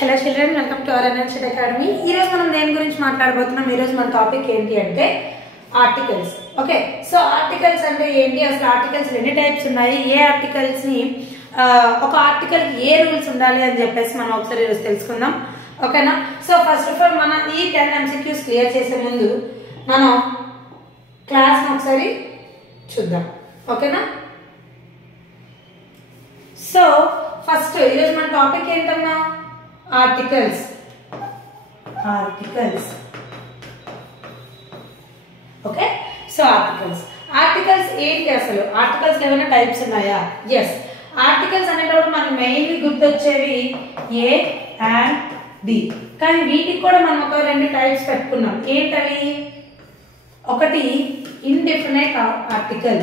Hello children, welcome to our ఎన్ఎన్షిట్ academy. ఈరోజు మనం దేని గురించి మాట్లాడబోతున్నాం? ఈరోజు మన టాపిక్ ఏంటి అంటే ఆర్టికల్స్. ఓకే, సో ఆర్టికల్స్ అంటే ఏంటి, అసలు ఆర్టికల్స్ ఎన్ని టైప్స్ ఉన్నాయి, ఏ ఆర్టికల్స్ ని ఒక ఆర్టికల్ ఏ రూల్స్ ఉండాలి అని చెప్పేసి మనం ఒకసారి ఈరోజు తెలుసుకుందాం. ఓకేనా? సో ఫస్ట్ ఆఫ్ ఆల్ మనం ఈ 10 MCQs క్లియర్ చేసే ముందు మనం క్లాస్ ఒకసారి చూద్దాం. ఓకేనా? సో ఫస్ట్ ఈరోజు మన టాపిక్ ఏంటన్నా ఆర్టికల్స్. ఓకే, సో ఆర్టికల్స్ ఏంటి, అసలు ఆర్టికల్స్ ఏమైనా టైప్స్ ఉన్నాయా? ఎస్, ఆర్టికల్స్ అనేటప్పుడు మనకి మెయిన్లీ గుర్తొచ్చేవి ఏ అండ్ డి. కానీ వీటికి కూడా మనం ఒక 2 టైప్స్ పెట్టుకున్నాం. ఏంటవి? ఒకటి ఇండెఫినైట్ ఆర్టికల్,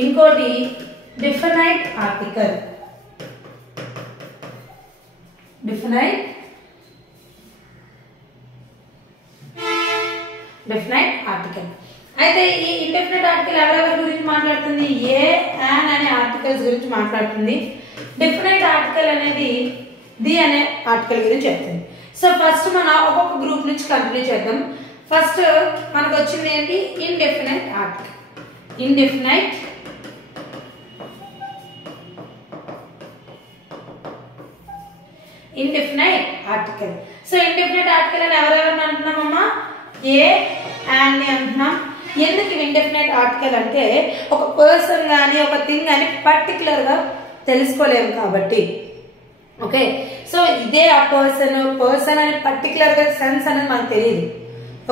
ఇంకోటి డిఫినైట్ ఆర్టికల్. అయితే ఈ ఇండెఫినైట్ ఆర్టికల్ ఎవరెవరి గురించి మాట్లాడుతుంది? ఏ అండ్ అనే ఆర్టికల్స్ గురించి మాట్లాడుతుంది. డిఫినైట్ ఆర్టికల్ అనేది ది అనే ఆర్టికల్ గురించి చెప్తుంది. సో ఫస్ట్ మనం ఒక్కొక్క గ్రూప్ నుంచి కంటిన్యూ చేద్దాం. ఫస్ట్ మనకు వచ్చింది ఏంటి? Indefinite article. Indefinite article. So indefinite article అని ఎవరెవరిని అంటున్నామమ్మా? ఏ అండ్ ని అంటున్నాం. ఎందుకు ఇండెఫినైట్ ఆర్టికల్ అంటే ఒక పర్సన్ కానీ ఒక థింగ్ కానీ పర్టికులర్ గా తెలుసుకోలేము కాబట్టి. ఓకే, సో ఇదే ఆ పర్సన్ అని పర్టికులర్ గా సెన్స్ అనేది మనకు తెలియదు.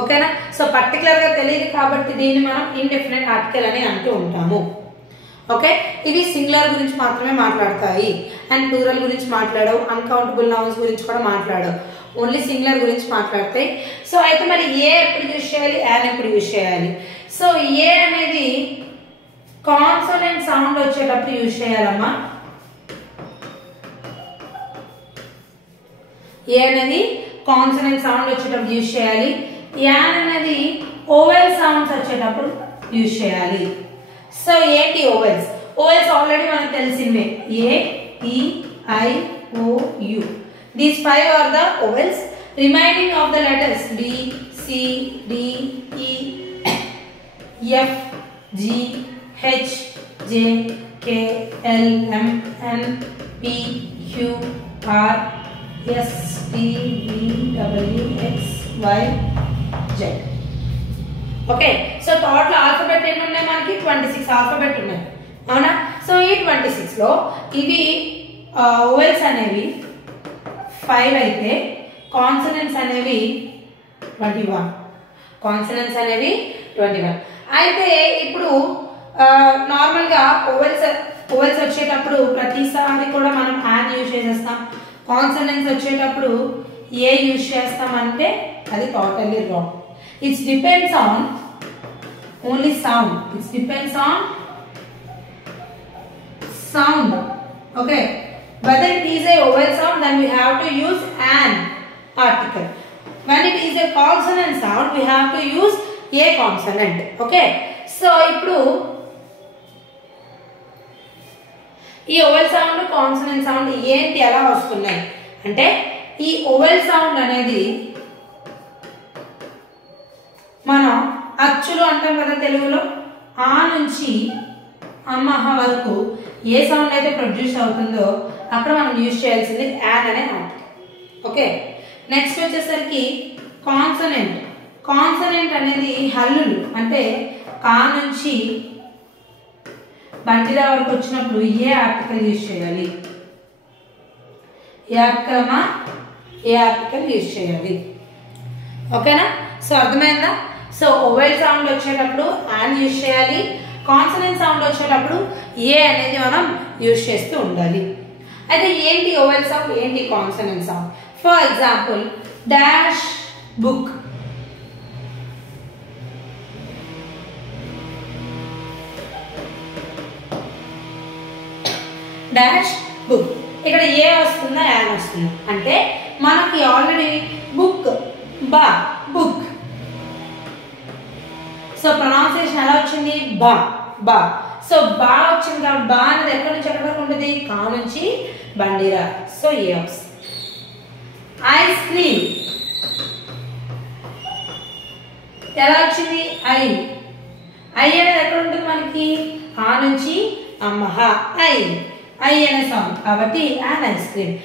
ఓకేనా? సో పర్టికులర్ గా తెలియదు కాబట్టి దీన్ని మనం ఇండెఫినైట్ ఆర్టికల్ అని అంటూ ఉంటాము. ఓకే, ఇవి సింగులర్ గురించి మాత్రమే మాట్లాడతాయి అండ్ ప్లూరల్ గురించి మాట్లాడవు, అన్కౌంటబుల్ నౌన్స్ గురించి కూడా మాట్లాడవు, ఓన్లీ సింగులర్ గురించి మాట్లాడతాయి. సో అయితే మరి ఏ ఎప్పుడు యూజ్ చేయాలి, యాన్ ఎప్పుడు యూజ్ చేయాలి? సో ఏ అనేది కాన్సోనెంట్ సౌండ్ వచ్చేటప్పుడు యూజ్ చేయాలమ్మా. ఏ అనేది కాన్సోనెంట్ సౌండ్ వచ్చేటప్పుడు యూజ్ చేయాలి. యాన్ అనేది ఓవెల్ సౌండ్స్ వచ్చేటప్పుడు యూజ్ చేయాలి. సో ఏంటి ఓవెల్స్? ఓవెల్స్ ఆల్రెడీ మనకు తెలిసిందే. A, E, I, O, U. These 5 are the vowels. Remaining of the letters B, C, D, E, F, G, H, J, K, L, M, N, P, Q, R, S, T, V, W, X, Y, Z. Okay, so total alphabet ఎన్ని ఉన్నాయి మనకి? 26 alphabet ఉన్నాయి, అవునా? So ఈ 26 లో ఇవి vowels అనేవి 5 అయితే కాన్సనెంట్స్ అనేవి 21. అయితే ఇప్పుడు నార్మల్ గా ఓవెల్స్ వచ్చేటప్పుడు ప్రతిసారి కూడా మనం యాన్ యూజ్ చేసేస్తాం. కాన్సనెంట్స్ వచ్చేటప్పుడు ఏ యూజ్ చేస్తాం అంటే అది totally wrong. It depends on only sound. Okay, whether it is a vowel sound, then we have to use an article. When it is a consonant sound, we have to use a consonant. Okay, so ఇప్పుడు ఈ vowel sound, consonant sound ఏంటి ఎలా వస్తున్నాయి అంటే, ఈ vowel sound అనేది మనం అచ్చులు అంటాం కదా తెలుగులో. ఆ నుంచి అమ్మహ వరకు ఏ సౌండ్ అయితే ప్రొడ్యూస్ అవుతుందో అక్కడ మనం యూజ్ చేయాల్సింది యాన్ అనే ఆర్టికల్. ఓకే, నెక్స్ట్ వచ్చేసరికి కాన్సనెంట్ అనేది హల్లులు, అంటే కా నుంచి బండిరా వరకు వచ్చినప్పుడు ఏ ఆర్టికల్ యూజ్ చేయాలి? ఏ ఆర్టికల్ యూజ్ చేయాలి. ఓకేనా? సో అర్థమైందా? సో ఓవెల్ సౌండ్ వచ్చేటప్పుడు యాన్ యూజ్ చేయాలి. కాన్సనెంట్ సౌండ్ వచ్చేటప్పుడు ఏ అనేది మనం యూజ్ చేస్తూ ఉండాలి. అయితే ఏంటి ఓవెల్ సౌండ్, ఏంటి consonant sound? For example dash book. ఇక్కడ ఏ వస్తుందా, యాన్ వస్తుందా అంటే మనకి ఆల్రెడీ బుక్ సో ప్రొనౌన్సియేషన్ ఎలా వచ్చింది? బా. సో బా వచ్చింది కాబట్టి బా అనేది ఎక్కడి నుంచి ఎక్కడి వరకు ఉంటుంది, కా నుంచి బండిరా. సో ఏ వస్తుంది. ఐస్ క్రీమ్ ఎలా వచ్చింది, ఐ అనేది ఎక్కడ ఉంటుంది మనకి, ఆ నుంచి అమ్మహ ఐ అనే సౌండ్ కాబట్టి యాన్ ఐస్ క్రీమ్.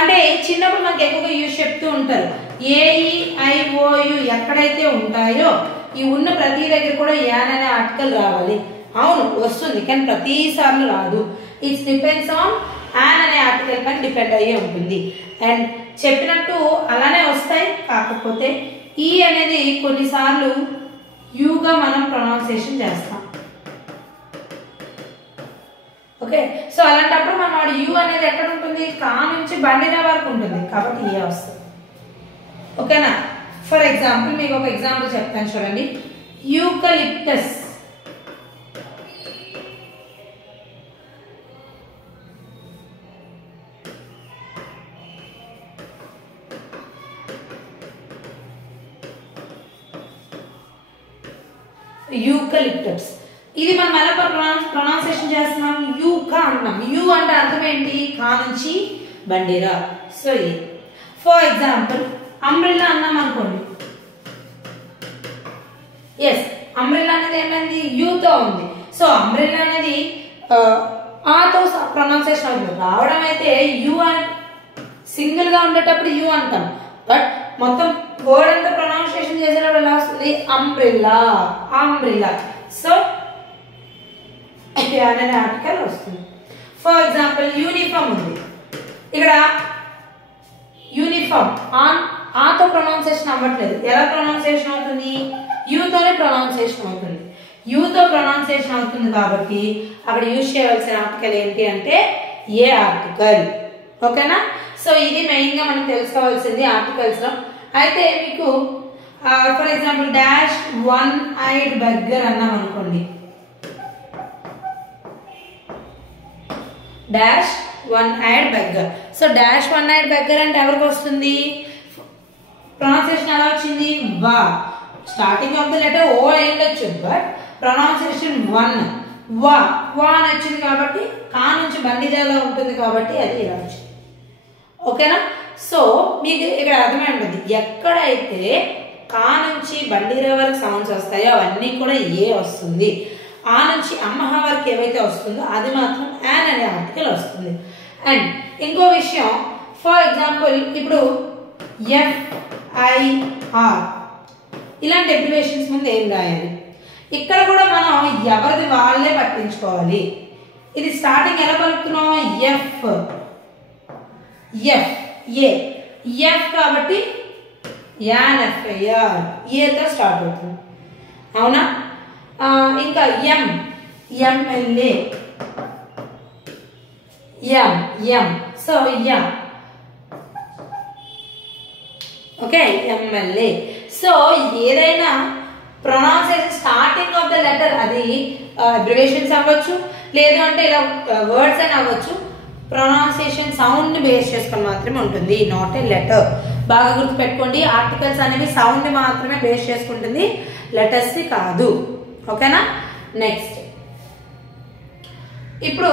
అంటే చిన్నప్పుడు మనకి ఎక్కువగా యూజ్ చెప్తూ ఉంటారు, AEIOU ఎక్కడైతే ఉంటాయో ఈ ఉన్న ప్రతి దగ్గర కూడా యాన్ అనే ఆర్టికల్ రావాలి. అవును వస్తుంది, కానీ ప్రతిసార్లు రాదు. ఇట్స్ డిపెండ్స్ ఆన్ యాన్ అనే ఆర్టికల్ పైన డిపెండ్ అయ్యే ఉంటుంది. అండ్ చెప్పినట్టు అలానే వస్తాయి, కాకపోతే ఈ అనేది కొన్నిసార్లు యూగా మనం ప్రొనౌన్సియేషన్ చేస్తాం. ఓకే, సో అలాంటప్పుడు మనం వాడు యూ అనేది ఎక్కడ ఉంటుంది, కా నుంచి బండిరా వరకు ఉంటుంది కాబట్టి ఏ వస్తుంది. ఓకేనా. ఫర్ ఎగ్జాంపుల్ మీకు ఒక ఎగ్జాంపుల్ చెప్తాను చూడండి. యూకలిప్టస్ యూకలిప్టస్ ఇది మనం ఎలా ప్రొనౌన్సియేషన్ చేస్తున్నాం, యూకా అంటున్నాం. యూ అంటే అర్థం ఏంటి, కా నుంచి బండిరా. So a. For example umbrella అన్నాం అనుకోండి. ఎస్, అంబ్రెల్లా అనేది ఏమైంది, యూతో ఉంది. సో అంబ్రెల్లా అనేది ఆతో ప్రొనౌన్సియేషన్ అవుతుంది. రావడం అయితే యూ అని సింగిల్ గా ఉండేటప్పుడు యూ అంటాం, బట్ మొత్తం వర్డ్ అంతా ప్రొనౌన్సియేషన్ చేసేటప్పుడు ఎలా వస్తుంది, అంబ్రెల్లా అంబ్రెల్లా. సో అనే ఆర్టికల్ వస్తుంది. ఫర్ ఎగ్జాంపుల్ యూనిఫామ్ ఉంది. ఇక్కడ యూనిఫామ్ ఆతో ప్రొనౌన్సియేషన్ అవ్వట్లేదు. ఎలా ప్రొనౌన్సియేషన్ అవుతుంది, యూతోనే ప్రొనౌన్సియేషన్ అవుతుంది. యూతో ప్రొనౌన్సియేషన్ అవుతుంది కాబట్టి అక్కడ యూజ్ చేయవలసిన ఆర్టికల్ ఏంటి అంటే ఏ ఆర్టికల్. ఓకేనా. సో ఇది మెయిన్ గా మనం తెలుసుకోవాల్సింది ఆర్టికల్స్ లో. అయితే మీకు for example dash one eyed burger అన్నాం అనుకోండి. Dash one eyed burger. So dash one eyed burger అంటే ఎవరికి వస్తుంది, ప్రొనౌన్సియేషన్ ఎలా వచ్చింది, వా. Starting of the letter O అయ్యుండొచ్చు, బట్ ప్రొనౌన్సియేషన్ వన్ వా వా అని వచ్చింది కాబట్టి కా నుంచి బండిదాలో ఉంటుంది కాబట్టి అది ఇలా వచ్చింది. ఓకేనా. సో మీకు ఇక్కడ అర్థమై ఉంటుంది, ఎక్కడైతే కా నుంచి బండిరా వరకు సౌండ్స్ వస్తాయో అవన్నీ కూడా ఏ వస్తుంది. ఆ నుంచి అమ్మహ వరకు ఏవైతే వస్తుందో అది మాత్రం యాన్ అనే ఆర్టికల్ వస్తుంది. అండ్ ఇంకో విషయం, ఫర్ ఎగ్జాంపుల్ ఇప్పుడు FIR ఇలాంటి అబ్రివేషన్స్ ముందు ఏం రాయాలి, ఇక్కడ కూడా మనం ఎవరిది వాళ్ళే పట్టించుకోవాలి. ఇది స్టార్టింగ్ ఎలా పలుకుతున్నాం, ఎఫ్ కాబట్టి యాన్ FIR ఏతో స్టార్ట్ అవుతుంది. అవునా. ఇంకా MLA so okay MLA. So ఏదైనా pronunciation starting of the letter అది అబ్రివేషన్స్ అవ్వచ్చు, లేదు అంటే ఇలా వర్డ్స్ అని అవ్వచ్చు. ప్రొనౌన్సియేషన్ సౌండ్ ని బేస్ చేసుకొని మాత్రమే ఉంటుంది, నాట్ ఏ లెటర్. బాగా గుర్తుపెట్టుకోండి, ఆర్టికల్స్ అనేవి సౌండ్ ని మాత్రమే బేస్ చేసుకుంటుంది, లెటర్స్ ని కాదు. ఓకేనా. నెక్స్ట్ ఇప్పుడు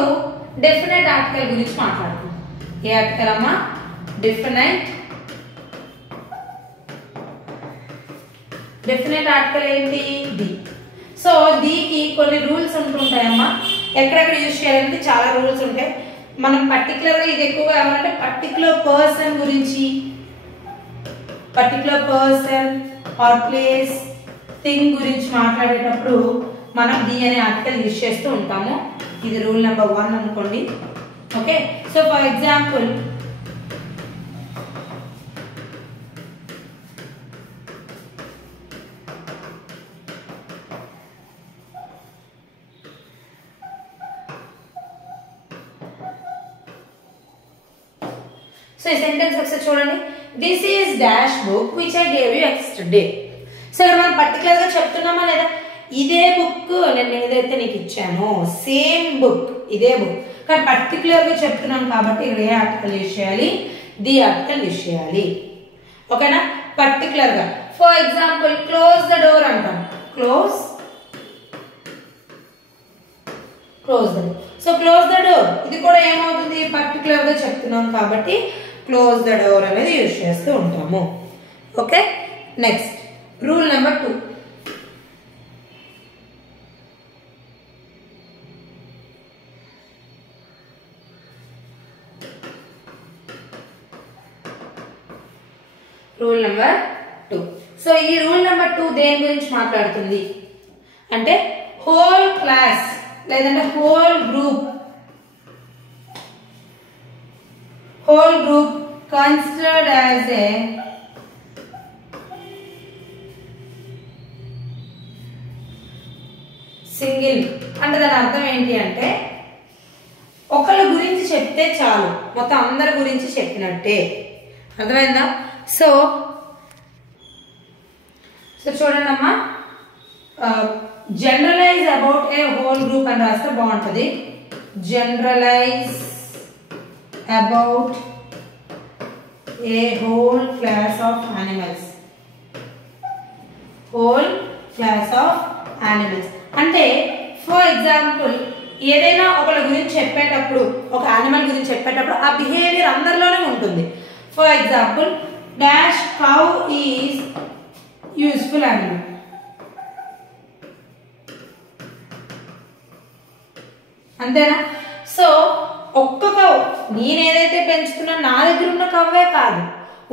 డెఫినెట్ ఆర్టికల్ గురించి మాట్లాడుకుందాం. ఏ ఆర్టికల్ అమ్మా, డెఫినెట్ ఆర్టికల్ ఏంటి, ది. సో దీనికి కొన్ని రూల్స్ ఉంటుంటాయమ్మా. ఎక్కడెక్కడ యూజ్ చేయాలంటే చాలా రూల్స్ ఉంటాయి. మనం పర్టికులర్ గా ఇది ఎక్కువగా ఏమంటే పర్టికులర్ పర్సన్ గురించి, particular person are place thing గురించి మాట్లాడేటప్పుడు మనం ది అనే ఆర్టికల్ యూజ్ చేస్తూ ఉంటాము. ఇది రూల్ నెంబర్ 1 అనుకోండి. Okay. So for example so ఈ సెంటెన్స్ ఒకసారి చూడండి. This is dash book which I gave you yesterday. So ఇక్కడ మనం పర్టికులర్ గా చెప్తున్నామా లేదా, ఇదే బుక్ నేను ఏదైతే నీకు ఇచ్చానో సేమ్ బుక్, ఇదే బుక్, కానీ పర్టికులర్ గా చెప్తున్నాం కాబట్టి ఇక్కడ ఏ ఆర్టికల్ యూజ్ చేయాలి, ది ఆర్టికల్ యూజ్ చేయాలి. ఓకేనా. పర్టికులర్ గా for example close the door అంటాం, close close the door. So close the door ఇది కూడా ఏమవుతుంది, పర్టికులర్ గా చెప్తున్నాం కాబట్టి క్లోజ్ ద డోర్ అనేది యూజ్ చేస్తూ ఉంటాము. Okay, next rule number 2. Rule number 2. So ఈ రూల్ నెంబర్ 2 దేని గురించి మాట్లాడుతుంది అంటే హోల్ క్లాస్ లేదంటే whole group considered as a single అంటే దాని అర్థం ఏంటి అంటే ఒకళ్ళ గురించి చెప్తే చాలు మొత్తం అందరి గురించి చెప్పినట్టే. అర్థమైందా? సో చూడండి అమ్మా, generalise about a whole group అని రాస్తే బాగుంటుంది. Generalise about a whole class of animals. Whole class of animals అంటే ఫర్ ఎగ్జాంపుల్ ఏదైనా ఒకళ్ళ గురించి చెప్పేటప్పుడు, ఒక యానిమల్ గురించి చెప్పేటప్పుడు ఆ బిహేవియర్ అందరిలోనే ఉంటుంది. For example dash cow is useful animal. అంతేనా? సో ఒక్క కౌ నేనేదైతే పెంచుతున్నా నా దగ్గర ఉన్న కవ్వే కాదు,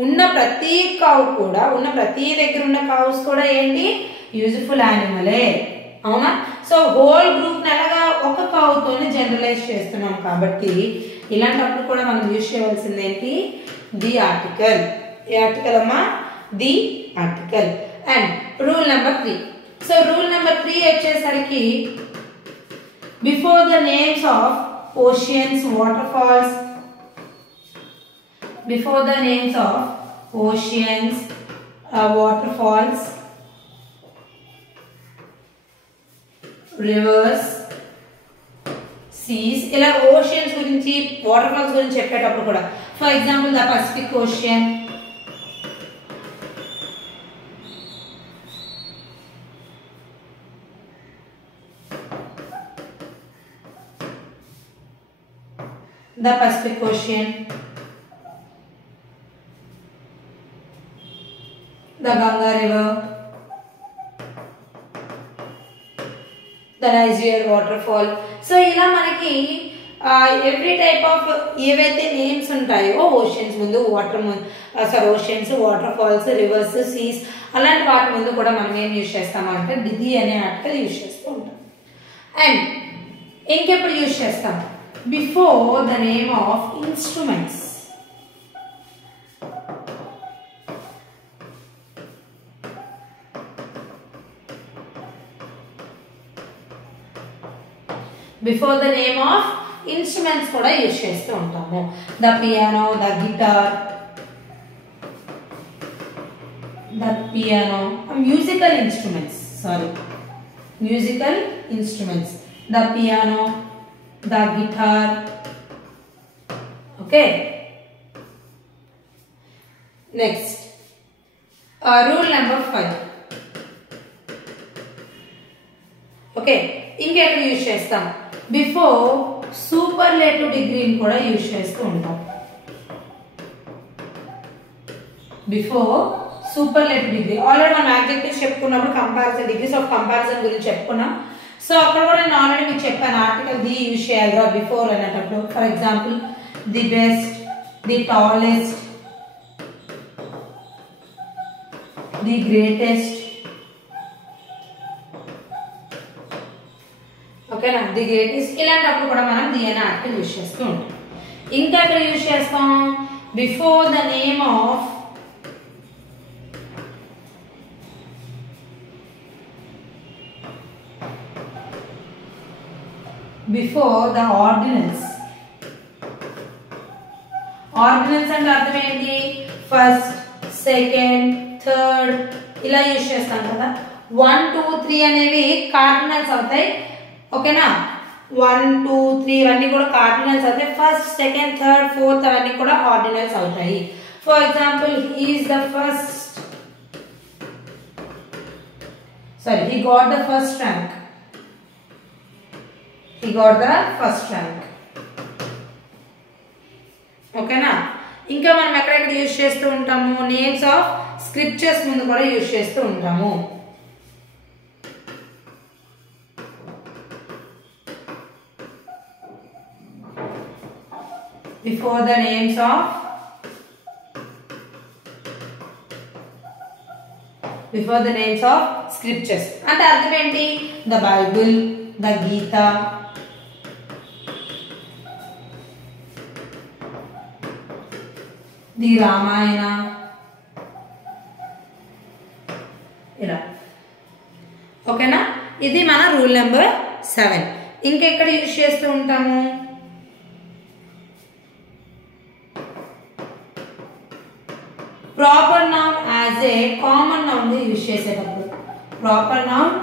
ఉన్న ప్రతి కౌ కూడా, ఉన్న ప్రతి దగ్గర ఉన్న కౌస్ కూడా ఏంటి, యూజ్ఫుల్ యానిమలే. అవునా? సో హోల్ గ్రూప్ ఎలాగా ఒక కౌతోనే జనరలైజ్ చేస్తున్నాం కాబట్టి ఇలాంటప్పుడు కూడా మనం యూజ్ చేయవలసింది ఏంటి, ది ఆర్టికల్. ఏ ఆర్టికల్ అమ్మా? The article. And rule number 3. So rule number 3 వచ్చేసరికి before the names of oceans, waterfalls, before the names of oceans, waterfalls, rivers, seas, ఇలా ఓషియన్స్ గురించి వాటర్ ఫాల్స్ గురించి చెప్పేటప్పుడు కూడా for example the Pacific Ocean, the Pacific Ocean, the Ganga River, the Niger waterfall. So ఇలా మనకి every type of ఏవైతే names ఉంటాయో oceans ముందు, oceans, water falls, rivers, seas అలాంటి వాటి ముందు కూడా మనం ఏం యూజ్ చేస్తామంటే ది అనే ఆర్టికల్ యూజ్ చేస్తూ ఉంటాం. అండ్ ఇంకెప్పుడు యూజ్ చేస్తాం, before the name of instruments. Before the name of instruments కూడా యూజ్ చేస్తూ ఉంటాము. The piano, the guitar, musical instruments, musical instruments, the piano, the guitar. Okay, next rule number 5. okay, ఇంకెక్కడ use చేస్తాం, before superlative డిగ్రీని కూడా use చేస్తూ ఉంటాం. Before superlative degree already మనం యాడ్జెక్టివ్స్ చెప్పుకున్నప్పుడు కంపారిజన్, డిగ్రీస్ ఆఫ్ కంపారిజన్ గురించి చెప్పుకున్నాం. సో అక్కడ కూడా నేను ఆల్రెడీ మీకు చెప్పాను ఆర్టికల్ ది యూజ్ చేయాలిరా బిఫోర్ అనేటప్పుడు. For example the best, the tallest, the greatest. ఓకేనా? ది గ్రేటెస్ట్ ఇలాంటప్పుడు కూడా మనం ది అనే ఆర్టికల్ యూజ్ చేస్తూ ఉంటాం. ఇంకా ఎక్కడ యూజ్ చేస్తాం, before the name of before the ordinals. Ordinals అంటే అర్థం ఏంటి, ఫస్ట్, సెకండ్, థర్డ్ ఇలా యూజ్ చేస్తాం కదా. 1, 2, 3 అనేవి కార్డినల్స్ అవుతాయి. ఓకేనా? 1, 2, 3 ఇవన్నీ కూడా కార్డినల్స్ అవుతాయి. ఫస్ట్, సెకండ్, థర్డ్, ఫోర్త్ అవన్నీ కూడా ఆర్డినల్స్ అవుతాయి. For example he is the first, he got the first rank. he got the first rank. ఓకేనా? ఇంకా మనం ఎక్కడెక్కడ యూజ్ చేస్తూ ఉంటాము, నేమ్స్ ఆఫ్ స్క్రిప్చర్స్ ముందు కూడా యూజ్ చేస్తూ ఉంటాము. Before the names of scriptures అంటే అర్థం ఏంటి? The Bible, the Gita, the Ramayana, ఇలా. ఓకేనా? ఇది మన రూల్ నెంబర్ 7. ఇంకెక్కడ యూజ్ చేస్తూ ఉంటాము? Proper noun as a common noun use చేసేటప్పుడు, proper noun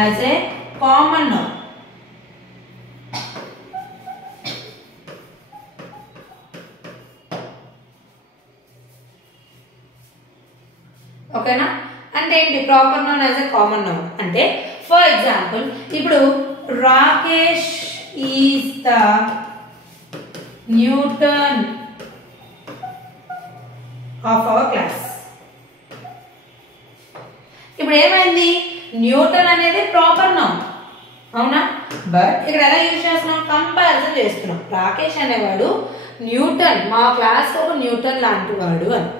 as a common noun. ఓకేనా? అంటే ఏంటి proper noun as a common noun అంటే? ఫర్ ఎగ్జాంపుల్ ఇప్పుడు Rakesh is the Newton of our class. ఇప్పుడు ఏమైంది? న్యూటన్ అనేది ప్రాపర్ నౌన్, అవునా? బట్ ఇక్కడ ఎలా యూజ్ చేస్తున్నాం? కంపారిజన్ చేస్తున్నాం. రాకేష్ అనేవాడు న్యూటన్, మా క్లాస్ ఒక న్యూటన్ లాంటి వాడు అని.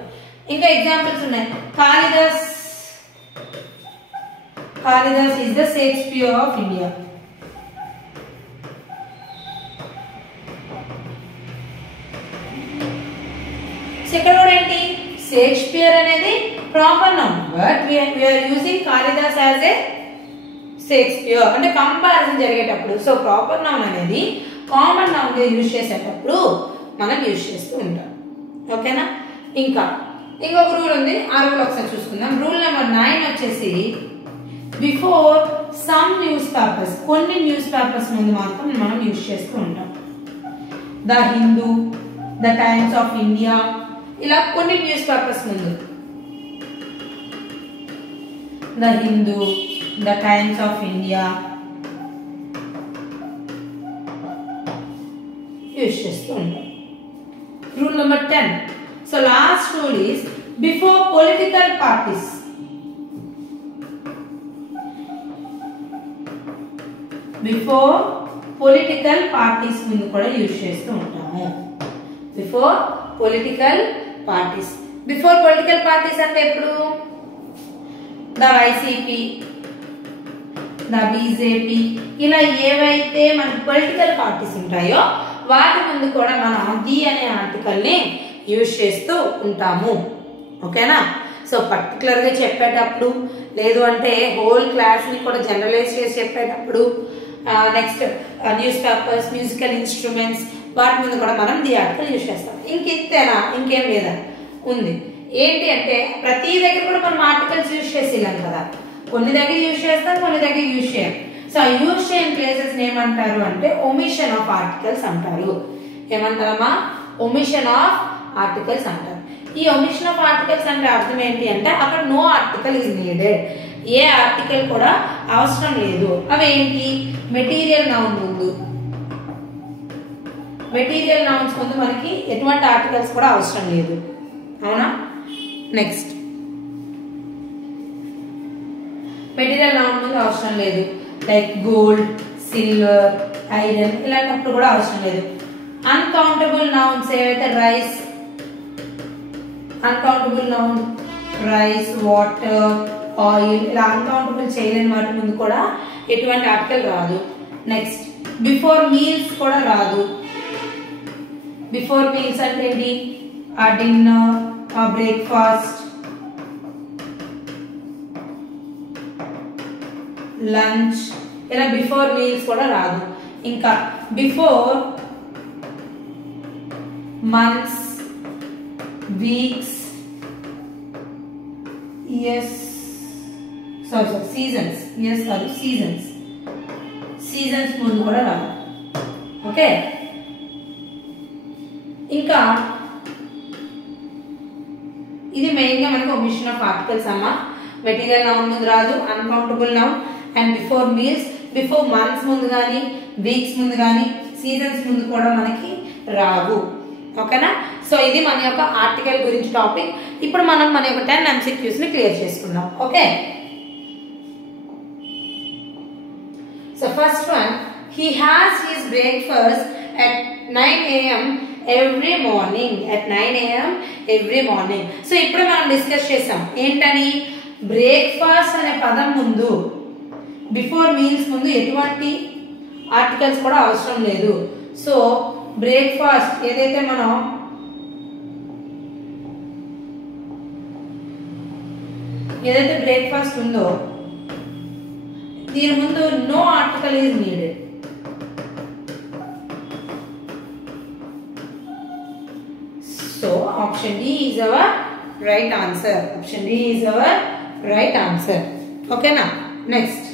ఇంకా ఎగ్జాంపుల్స్ ఉన్నాయి. Kalidas is the Shakespeare of India. ఇక్కడ కూడా ఏంటి? షేక్స్పియర్ అనేది proper noun, but we are using Kalidas as a Shakespeare అంటే కంపారిజన్ జరిగేటప్పుడు. సో ప్రాపర్ నౌన్ అనేది కామన్ నౌన్ గా యూజ్ చేసేటప్పుడు మనం యూజ్ చేస్తూ ఉంటాం. ఓకేనా? ఇంకా ఇంకొక రూల్ ఉంది, ఆ రూల్ ఒకసారి చూసుకుందాం. రూల్ నెంబర్ 9 వచ్చేసి బిఫోర్ సమ్ న్యూస్ పేపర్స్, కొన్ని న్యూస్ పేపర్స్ ముందు మాత్రం మనం యూజ్ చేస్తూ ఉంటాం. The Hindu, the times of India, ఇలా కొన్ని న్యూస్ పేపర్స్ ముందు. The Hindu, the times of India use చేస్తూ ఉంటాం. Rule number 10. So last rule is before political parties. Before political parties ముందు కూడా యూజ్ చేస్తూ ఉంటాము. Before political parties. Before political parties అంటే ఎప్పుడు? The YCP, the BJP, ఇలా ఏవైతే మన పొలిటికల్ పార్టీస్ ఉంటాయో వాటి ముందు కూడా మనం ది అనే ఆర్టికల్ ని యూజ్ చేస్తూ ఉంటాము. ఓకేనా? సో పర్టికులర్ గా చెప్పేటప్పుడు, లేదు అంటే హోల్ క్లాస్ ని కూడా జనరలైజ్ చేసి చెప్పేటప్పుడు, next news papers, musical instruments, వాటి ముందు కూడా మనం ది ఆర్టికల్ యూజ్ చేస్తాం. ఇంకెంతేనా? ఇంకేం లేదా? ఉంది. ఏంటి అంటే ప్రతి దగ్గర కూడా మనం ఆర్టికల్స్ యూజ్ చేసేయాలి కదా. కొన్ని దగ్గర యూజ్ చేస్తాం, కొన్ని దగ్గర యూజ్ చేయం. సో యూజ్ చేయని ప్లేసెస్ ఏమంటారు అంటే ఒమిషన్ ఆఫ్ ఆర్టికల్స్ అంటారు. ఏమంటారమ్మా? ఒమిషన్ ఆఫ్ ఆర్టికల్స్ అంటారు. ఈ ఒమిషన్ ఆఫ్ ఆర్టికల్స్ అంటే అర్థం ఏంటి అంటే అక్కడ నో ఆర్టికల్ ఇస్ నీడెడ్, ఏ ఆర్టికల్ కూడా అవసరం లేదు. అవి ఏంటి? మెటీరియల్ నౌన్ ముందు, మెటీరియల్ నౌన్స్ ముందు మనకి ఎటువంటి ఆర్టికల్స్ కూడా అవసరం లేదు, అవునా? నెక్స్ట్ మెటీరియల్ నౌన్ ముందు అవసరం లేదు. లైక్ గోల్డ్, సిల్వర్, ఐరన్ ఇలాంటప్పుడు కూడా అవసరం లేదు. అన్కౌంటబుల్ నౌన్స్ ఏవైతే rice, uncountable noun rice, water, oil, ఇలా అన్కౌంటబుల్ చేయలేని వాటి ముందు కూడా ఎటువంటి ఆర్టికల్ రాదు. నెక్స్ట్ బిఫోర్ మీల్స్ కూడా రాదు. బిఫోర్ మీల్స్ అంటే ఏంటి? ఆ డిన్నర్, ఆ బ్రేక్ఫాస్ట్, లంచ్, ఇలా బిఫోర్ మీల్స్ కూడా రాదు. ఇంకా before months, weeks, years, seasons, seasons ముందు కూడా రాదు. ఓకే? ఇంకా ఇది మెయిన్ గా మనకి ఒమిషన్ ఆఫ్ ఆర్టికల్స్ అమ్మా. మెటీరియల్ నౌన్ ముందు రాదు, uncountable noun, and before meals, before months ముందు కానీ వీక్స్ ముందు కానీ సీజన్స్ ముందు కూడా మనకి రావు. ఓకేనా? సో ఇది మన యొక్క ఆర్టికల్ గురించి టాపిక్. ఇప్పుడు మనం మన యొక్క 10 MCQs ని క్లియర్ చేసుకుందాం. Okay, so first one, he has his breakfast at 9 AM every morning. At 9 AM every morning. So ఇప్పుడు మనం డిస్కస్ చేసాం ఏంటని, బ్రేక్ఫాస్ట్ అనే పదం ముందు బిఫోర్ మీల్స్ ముందు ఎటువంటి ఆర్టికల్స్ కూడా అవసరం లేదు. సో బ్రేక్ఫాస్ట్ ఏదైతే మనం బ్రేక్ఫాస్ట్ ఉందో దీని ముందు no article is needed. So option D is our right answer. Option D is our right answer. ఓకేనా? Next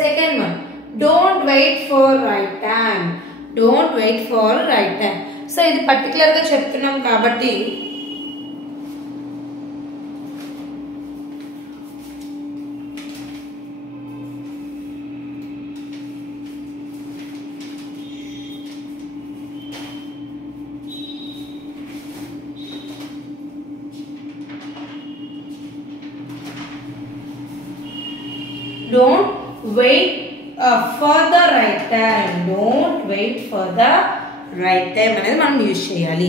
second one, don't wait for right time. Don't wait for right time. So ఇది particular గా చెప్తున్నాం కాబట్టి don't wait for the right time. Don't wait for the right time అనేది మనం use చేయాలి.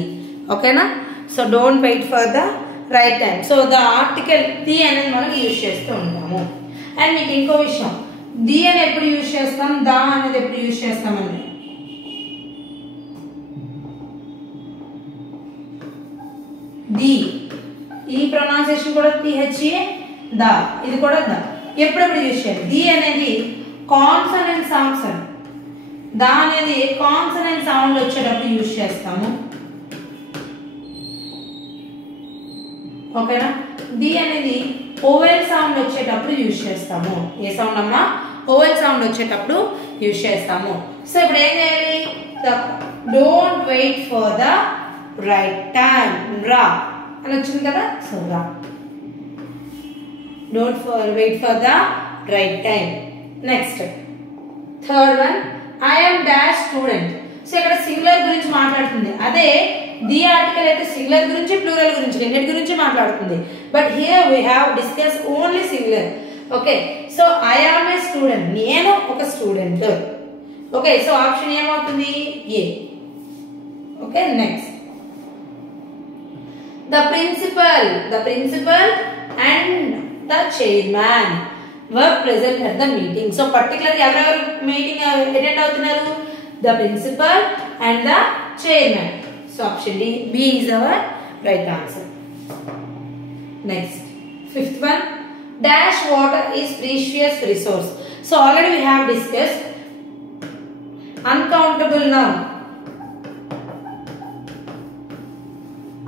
ఓకేనా? So don't wait for the right time. So the article the అనేది మనం యూజ్ చేస్తూ ఉంటాము. అండ్ మీకు ఇంకో విషయం, ది అని ఎప్పుడు యూజ్ చేస్తాం, దా అనేది ఎప్పుడు యూజ్ చేస్తామండి, ది ఈ ప్రొనౌన్సియేషన్ కూడా THA దా, ఇది కూడా దా. ఎప్పుడెప్పుడు యూజ్ చేయాలి? ది అనేది కాన్సనెంట్ సౌండ్స్, దా అనేది కాన్సనెంట్ సౌండ్ వచ్చేటప్పుడు యూజ్ చేస్తాము. ఓకేనా? ది అనేది ఓవెల్ సౌండ్ వచ్చేటప్పుడు యూజ్ చేస్తాము. ఏ సౌండ్ అమ్మా? ఓవెల్ సౌండ్ వచ్చేటప్పుడు యూజ్ చేస్తాము. సో ఇప్పుడు ఏం చేయాలి? Don't wait for the right time, రా అని వచ్చింది కదా. సో రా, don't wait for the right time. Next, third one, I am dash student. So ఇక్కడ సింగులర్ గురించి మాట్లాడుతుంది. అదే ది ఆర్టికల్ అయితే సింగులర్ గురించి ప్లూరల్ గురించి రెండింటి గురించి మాట్లాడుతుంది. But here we have discussed only singular. Okay, so I am a student. నేను ఒక స్టూడెంట్. ఓకే, సో ఆప్షన్ ఏమవుతుంది? A. Okay, next, the principal and the chairman were present at the meeting. So particularly ఎవరెవరు meeting attend అవుతున్నారు? The principal and the chairman. So option B is our right answer. Next, fifth one, dash water is precious resource. So already we have discussed uncountable noun.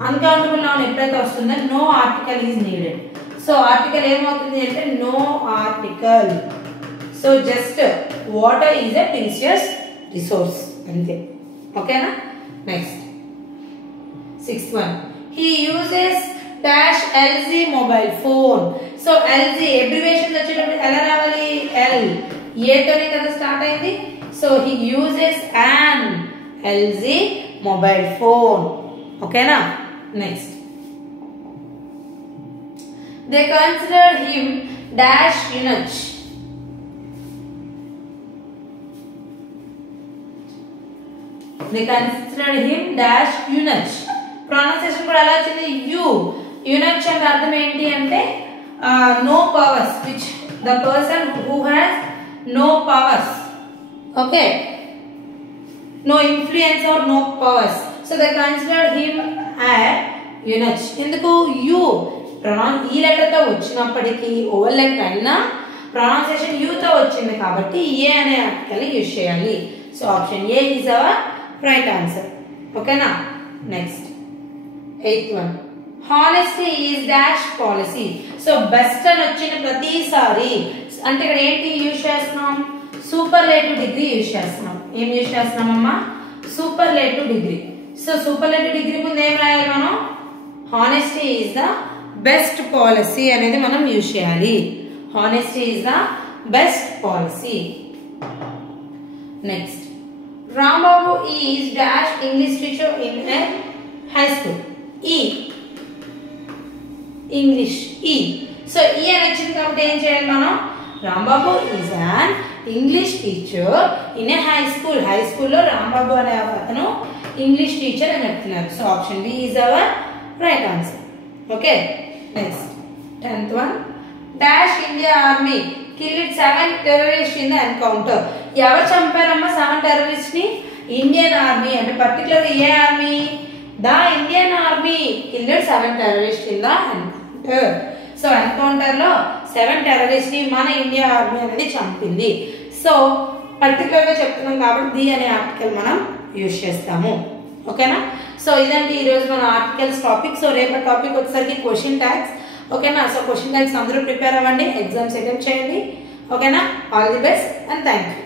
Uncountable noun ఎప్పుడైతే వస్తుందో no article is needed. So article ఏమవుతుంది అంటే no article. So just water is a precious resource అంతే. ఓకేనా? Next, sixth one, he uses dash LG mobile phone. So LG abbreviations వచ్చేటప్పుడు ఎలా రావాలి? L, ఏతోనే కదా స్టార్ట్ అయింది. So he uses an LG mobile phone. ఓకేనా? Next, they considered him dash eunuch. They considered him dash eunuch. Pronunciation కూడా ఎలా వచ్చింది? యు. eunuch అంటే అర్థం ఏంటి అంటే no powers, which the person who has no powers. Okay, no influence or no powers. So they considered him as eunuch. ఎందుకు? U E letter తో వచ్చినప్పటికీ ఓవల్ లెటర్ అయినా ప్రొనౌన్సియేషన్ యూ తో వచ్చింది కాబట్టి ఏ అనే ఆర్టికల్ యూజ్ చేయాలి. So option A is our right answer. ఓకేనా? Next, eighth one, honesty is dash policy. So best అని వచ్చిన ప్రతిసారి అంటే ఇక్కడ ఏంటి యూజ్ చేస్తున్నాం? సూపర్లేటివ్ డిగ్రీ యూజ్ చేస్తున్నాం. ఏం యూజ్ చేస్తున్నామమ్మా? Superlative degree. So superlative degree ముందు ఏం రాయాలి మనం? Honesty is the best policy అనేది మనం యూజ్ చేయాలి. Honesty is the best policy. Next, Rambabu is dash English teacher in a high school. English E. So E అని వచ్చింది కాబట్టి ఏం చేయాలి మనం? Rambabu is an English teacher in a high school. High స్కూల్లో రాంబాబు అనే అతను ఇంగ్లీష్ టీచర్ అని చెప్తున్నారు. So option B is our right answer. Okay, next 10th one. Dash India Army killed 7 terrorists in the encounter. ఎవరు చంపారమ్మా 7 terrorists ని? Indian army. అంటే particular ఏ army? The Indian army killed 7 terrorists in the encounter. So encounter లో 7 terrorists ని మన India army అనేది చంపింది. సో పర్టికులర్ గా చెప్తున్నాం కాబట్టి ది అనే ఆర్టికల్ మనం యూజ్ చేస్తాము. ఓకేనా? సో ఇదండి ఈరోజు మన ఆర్టికల్స్ టాపిక్. సో రేపటి టాపిక్ వచ్చేసరికి క్వశ్చన్ ట్యాగ్స్. ఓకేనా? సో క్వశ్చన్ ట్యాగ్స్ అందరూ ప్రిపేర్ అవ్వండి, ఎగ్జామ్స్ అటెంప్ట్ చేయండి. ఓకేనా? All the best and thank you.